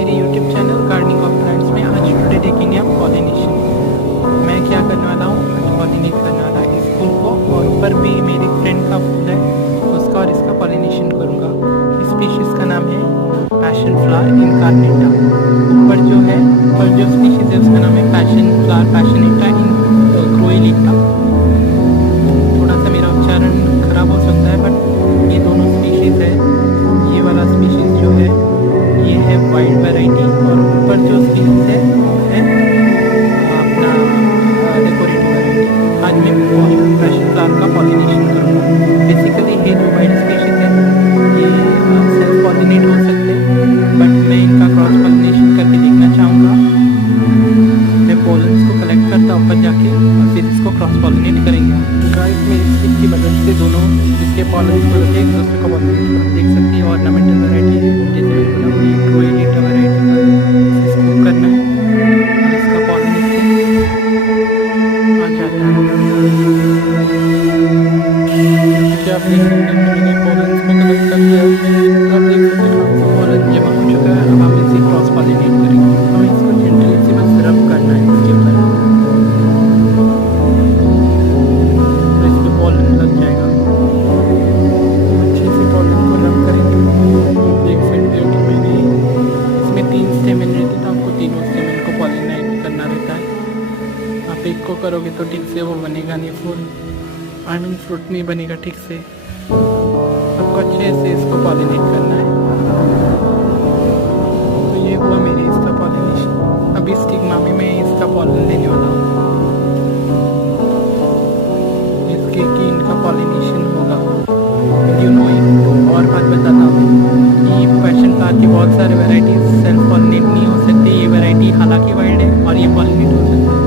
मेरे YouTube channel gardening of plants में। आज टुडे देखेंगे हम पॉलिनेशन। मैं क्या करने वाला हूँ, पॉलिनेट करने वाला इस फूल को, और ऊपर भी मेरी फ्रेंड का फूल है उसका, और इसका पॉलिनेशन करूँगा। इस स्पीशीज़ का नाम है पैशन फ्लावर इनकार्नेटा। ऊपर जो है, और जो स्पीशीज़ है उसका नाम है पैशन फ्लावर पैशनेटा क्रोएलिटा। थोड़ा सा मेरा उच्चारण खराब हो सकता है, बट ये दोनों स्पीशीज़ है। ये वाला स्पीशीज़ जो है ये है वाइल्ड वैरायटी, और ऊपर जो स्पीशीज़ है वो है अपना डेकोरेटिव वैरायटी। आज मैं पैशन फ्लावर का पॉलिनेशन करूँगा। बेसिकली ये जो वाइल्ड स्पीशीज़ है ये सेल्फ पॉलिनेट हो सकते हैं, बट मैं इनका क्रॉस पॉलिनेशन करके देखना चाहूँगा। मैं पोलन्स को कलेक्ट करता हूँ ऊपर जाके, और फिर इसको क्रॉस पॉलिनेट करेंगे। गाइस, मैं इस स्टिक की मदद से दोनों जिसके पॉलन्स को रखे एक दूसरे को पॉलिनेट कर देख सकते हैं। ऑर्नामेंटल वैरायटी है, जैसे मैंने बोला वही क्रोएलिटा वैरायटी का इसको करना है, और इसका पॉलिनेट आ जाता है। क्या आप देख सकते हैं, मैंने पोलन्स को कलेक्ट कर लिया है। तो आप देख सकते हैं पोलन जमा हो चुका है। अब हम इसे क्रॉस पॉलिनेट करेंगे। हमें इसको जेंटली से बस रब करना है इसके ऊपर, तो इस पर पोलन लग जाएगा। अच्छे से पोलन को रब करेंगे। देख सकते हो कि मैंने इसमें 3 स्टेमन रहते, तो आपको तीनों स्टेमन को पॉलिनेट करना रहता है। आप एक को करोगे तो ठीक से वो बनेगा नहीं, फूल फ्रूट नहीं बनेगा ठीक से। आपको अच्छे से इसको पॉलिनेट करना है। तो ये हुआ मेरे इसका पॉलिनेशन। अब इस स्टिग्मा में मैं इसका पॉलन लेने वाला हूँ, इसके कि इनका पॉलिनेशन होगा। यू नो, एक और बात बताता हूँ कि पैशन फ्लावर की बहुत सारे वैरायटीज सेल्फ पॉलिनेट नहीं हो सकती। ये वैरायटी हालांकि वाइल्ड है और ये पॉलिनेट हो सकती है।